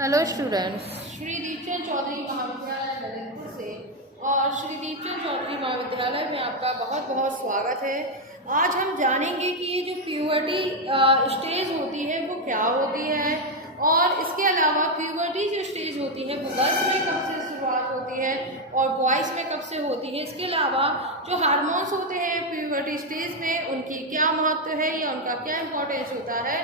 Hello students, Shri Deepchand Chaudhary महाविद्यालय ललितपुर से और श्री दीपचंद चौधरी महाविद्यालय में आपका बहुत बहुत स्वागत है। आज हम जानेंगे कि ये जो प्यूबर्टी स्टेज होती है वो क्या होती है और इसके अलावा प्यूबर्टी जो स्टेज होती है वो गर्ल्स में कब से शुरुआत होती है और बॉयज़ में कब से होती है। इसके अलावा जो हार्मोन्स होते हैं प्यूबर्टी स्टेज में उनकी क्या महत्व है या उनका क्या इम्पोर्टेंस होता है,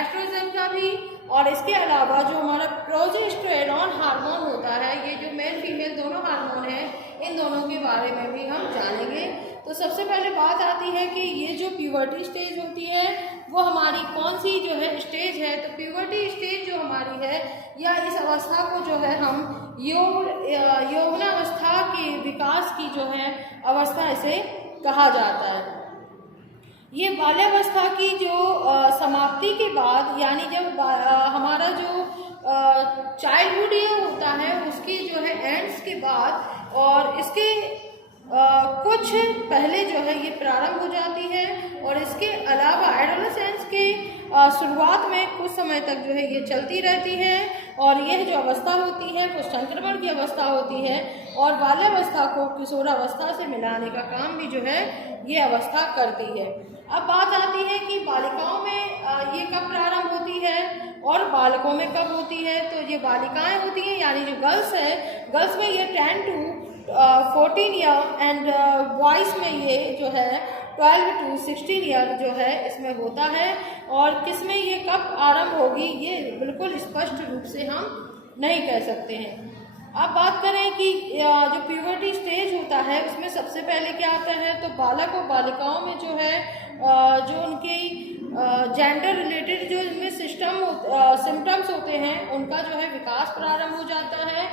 एस्ट्रोजन का भी, और इसके अलावा जो हमारा प्रोजेस्टेरॉन हार्मोन होता है, ये जो मेल फीमेल दोनों हार्मोन हैं, इन दोनों के बारे में भी हम जानेंगे। तो सबसे पहले बात आती है कि ये जो प्यूबर्टी स्टेज होती है वो हमारी कौन सी जो है स्टेज है। तो प्यूबर्टी स्टेज जो हमारी है या इस अवस्था को जो है हम यौवनावस्था के विकास की जो है अवस्था इसे कहा जाता है। ये बाल्यावस्था की जो समाप्ति के बाद, यानी जब हमारा जो चाइल्डहुड ईयर होता है उसकी जो है एंड्स के बाद और इसके कुछ पहले जो है ये प्रारंभ हो जाती है और इसके अलावा एडोलेसेंस के शुरुआत में कुछ समय तक जो है ये चलती रहती है और यह जो अवस्था होती है वो संक्रमण की अवस्था होती है और बाल्यावस्था को किशोरावस्था से मिलाने का काम भी जो है ये अवस्था करती है। अब बात आती है कि बालिकाओं में ये कब प्रारंभ होती है और बालकों में कब होती है। तो ये बालिकाएं होती हैं यानी जो गर्ल्स है, गर्ल्स में ये 10 to 14 ईयर एंड बॉयज़ में ये जो है 12 to 16 ईयर जो है इसमें होता है। और किस में ये कब आरंभ होगी ये बिल्कुल स्पष्ट रूप से हम नहीं कह सकते हैं। अब बात करें कि जो प्यूबर्टी स्टेज होता है उसमें सबसे पहले क्या आता है, तो बालक और बालिकाओं में जो है जो उनकी जेंडर रिलेटेड जो इनमें सिम्टम्स होते हैं उनका जो है विकास प्रारंभ हो जाता है।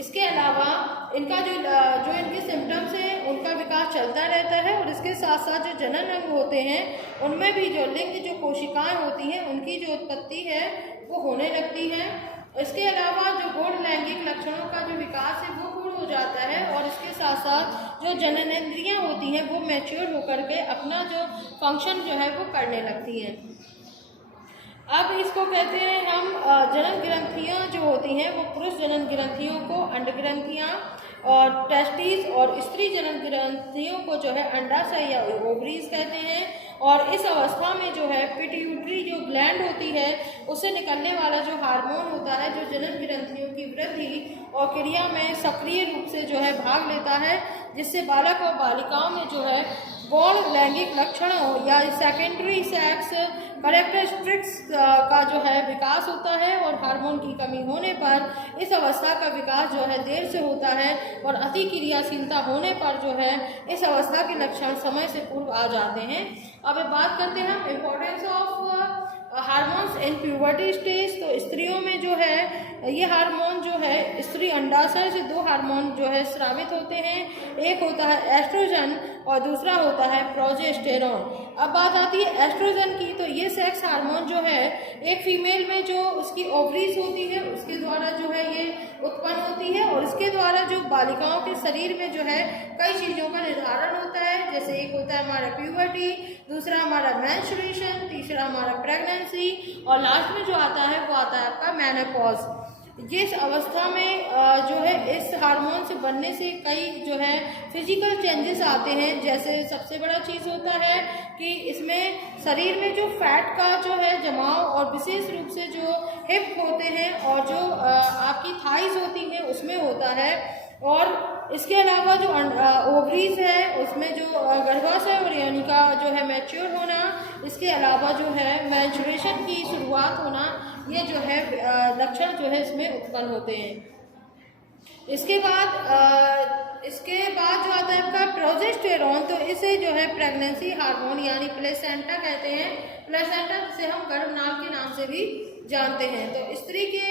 इसके अलावा इनका जो इनके सिम्टम्स हैं उनका विकास चलता रहता है और इसके साथ साथ जो जनन अंग होते हैं उनमें भी जो लिंग जो कोशिकाएं होती हैं उनकी जो उत्पत्ति है वो होने लगती है। इसके अलावा जो गौण लैंगिक लक्षणों का जो विकास है वो पूर्ण हो जाता है और इसके साथ साथ जो जननेंद्रियां होती हैं वो मैच्योर होकर के अपना जो फंक्शन जो है वो करने लगती हैं। अब इसको कहते हैं हम जनन ग्रंथियां जो होती हैं वो पुरुष जनन ग्रंथियों को अंड ग्रंथियां और टेस्टिस और स्त्री जनन ग्रंथियों को जो है अंडाशय या ओवरीज कहते हैं। और इस अवस्था में जो है पिट्यूटरी जो ग्लैंड होती है उससे निकलने वाला जो हार्मोन होता है जो जनन ग्रंथियों की वृद्धि और क्रिया में सक्रिय रूप से जो है भाग लेता है, जिससे बालक और बालिकाओं में जो है गौण लैंगिक लक्षणों या सेकेंडरी सेक्स कैरेक्टरिस्टिक्स का जो है विकास होता है। और हार्मोन की कमी होने पर इस अवस्था का विकास जो है देर से होता है और अति क्रियाशीलता होने पर जो है इस अवस्था के लक्षण समय से पूर्व आ जाते हैं। अब बात करते हैं हम importance of hormones in puberty stage. तो स्त्रियों में जो है ये हार्मोन जो है स्त्री अंडाशय से 2 हार्मोन जो है स्रावित होते हैं, एक होता है एस्ट्रोजन और दूसरा होता है प्रोजेस्टेरॉन। अब बात आती है एस्ट्रोजन की, तो ये सेक्स हार्मोन जो है एक फीमेल में जो उसकी ओवरीज होती है उसके द्वारा जो है ये उत्पन्न होती है और इसके द्वारा जो बालिकाओं के शरीर में जो है कई चीज़ों का निर्धारण होता है। जैसे एक होता है हमारा प्यूबर्टी, दूसरा हमारा मेंस्ट्रुएशन, तीसरा हमारा प्रेगनेंसी और लास्ट में जो आता है वो आता है आपका मेनोपॉज। जिस अवस्था में जो है इस हार्मोन से बनने से कई जो है फिजिकल चेंजेस आते हैं। जैसे सबसे बड़ा चीज़ होता है कि इसमें शरीर में जो फैट का जो है जमाव और विशेष रूप से जो हिप होते हैं और जो आपकी थाइज होती हैं उसमें होता है। और इसके अलावा जो ओवरीज है उसमें जो गर्भाशय और योनि का जो है मैच्योर होना, इसके अलावा जो है मेंस्ट्रुएशन की शुरुआत होना, ये जो है लक्षण जो है इसमें उत्पन्न होते हैं। इसके बाद जो आता है आपका प्रोजेस्टेरॉन, तो इसे जो है प्रेगनेंसी हार्मोन यानी प्लेसेंटा कहते हैं। प्लेसेंटा जिसे हम गर्भनाल के नाम से भी जानते हैं। तो स्त्री के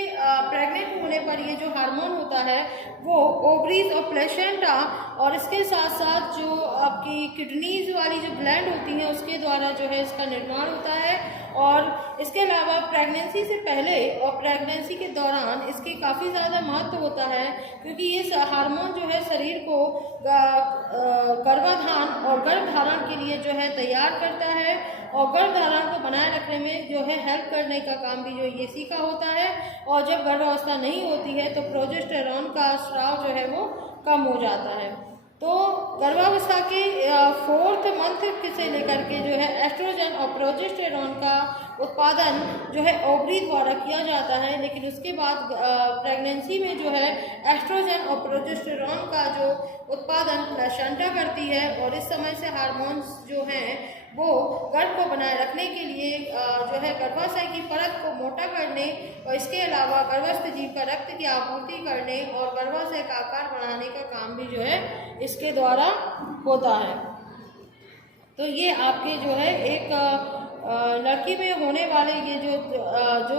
प्रेग्नेंट होने पर ये जो हार्मोन होता है वो ओवरीज और प्लेसेंटा और इसके साथ साथ जो आपकी किडनीज वाली जो ग्लैंड होती हैं उसके द्वारा जो है इसका निर्माण होता है। और इसके अलावा प्रेगनेंसी से पहले और प्रेगनेंसी के दौरान इसकी काफ़ी ज़्यादा महत्व होता है, क्योंकि ये हार्मोन जो है शरीर को गर्भाधान और गर्भधारण के लिए जो है तैयार करता है और गर्भधारण को बनाए रखने में जो है हेल्प करने का काम भी जो ये इसी का होता है। और जब गर्भावस्था नहीं होती है तो प्रोजेस्टेरॉन का स्राव जो है वो कम हो जाता है। तो गर्भावस्था के 4th मंथ से लेकर के जो है एस्ट्रोजन और प्रोजेस्टेरॉन का उत्पादन जो है ओवरी द्वारा किया जाता है, लेकिन उसके बाद प्रेगनेंसी में जो है एस्ट्रोजन और प्रोजेस्टेरॉन का जो उत्पादन प्लेसेंटा करती है। और इस समय से हार्मोन्स जो हैं वो गर्भ को बनाए रखने के लिए जो है गर्भाशय की परत को मोटा करने और इसके अलावा गर्भस्थ जीव का रक्त की आपूर्ति करने और गर्भाशय का आकार बढ़ाने का काम भी जो है इसके द्वारा होता है। तो ये आपके जो है एक लड़की में होने वाले ये जो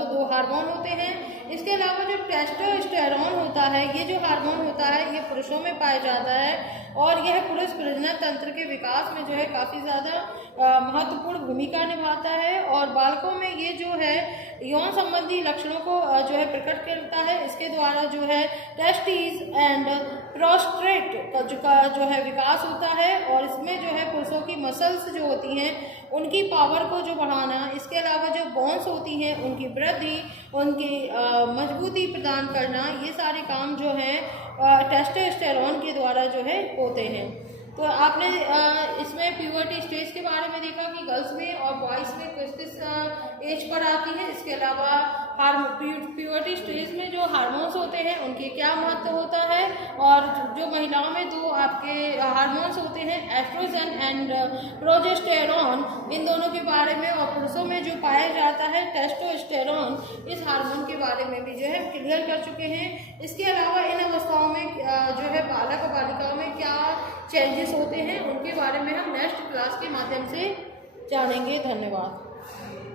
2 हार्मोन होते हैं। इसके अलावा जो टेस्टोस्टेरोन होता है, ये जो हार्मोन होता है ये पुरुषों में पाया जाता है और यह पुरुष प्रजनन तंत्र के विकास में जो है काफ़ी ज़्यादा महत्वपूर्ण भूमिका निभाता है। और बालकों में ये जो है यौन संबंधी लक्षणों को जो है प्रकट करता है। इसके द्वारा जो है टेस्टिस एंड प्रोस्टेट का जो है विकास होता है और इसमें जो है पुरुषों की मसल्स जो होती हैं उनकी पावर को जो बढ़ाना, इसके अलावा जो बोन्स होती हैं उनकी वृद्धि, उनकी मजबूती प्रदान करना, ये सारे काम जो हैं टेस्टोस्टेरोन के द्वारा जो है होते हैं। तो आपने इसमें प्यूबर्टी स्टेज के बारे में देखा कि गर्ल्स में और बॉयज़ में किस एज पर आती है। इसके अलावा प्यूबर्टी स्टेज में जो हार्मोन्स होते हैं उनके क्या महत्व होता है और जो महिलाओं में 2 आपके हार्मोन्स होते हैं एस्ट्रोजन एंड प्रोजेस्टेरॉन, इन दोनों के बारे में, और पुरुषों में जो पाया जाता है टेस्टोस्टेरोन, इस हार्मोन के बारे में भी जो है क्लियर कर चुके हैं। इसके अलावा इन अवस्थाओं में जो है बालक और बालिकाओं में क्या चेंजेस होते हैं उनके बारे में हम नेक्स्ट क्लास के माध्यम से जानेंगे। धन्यवाद।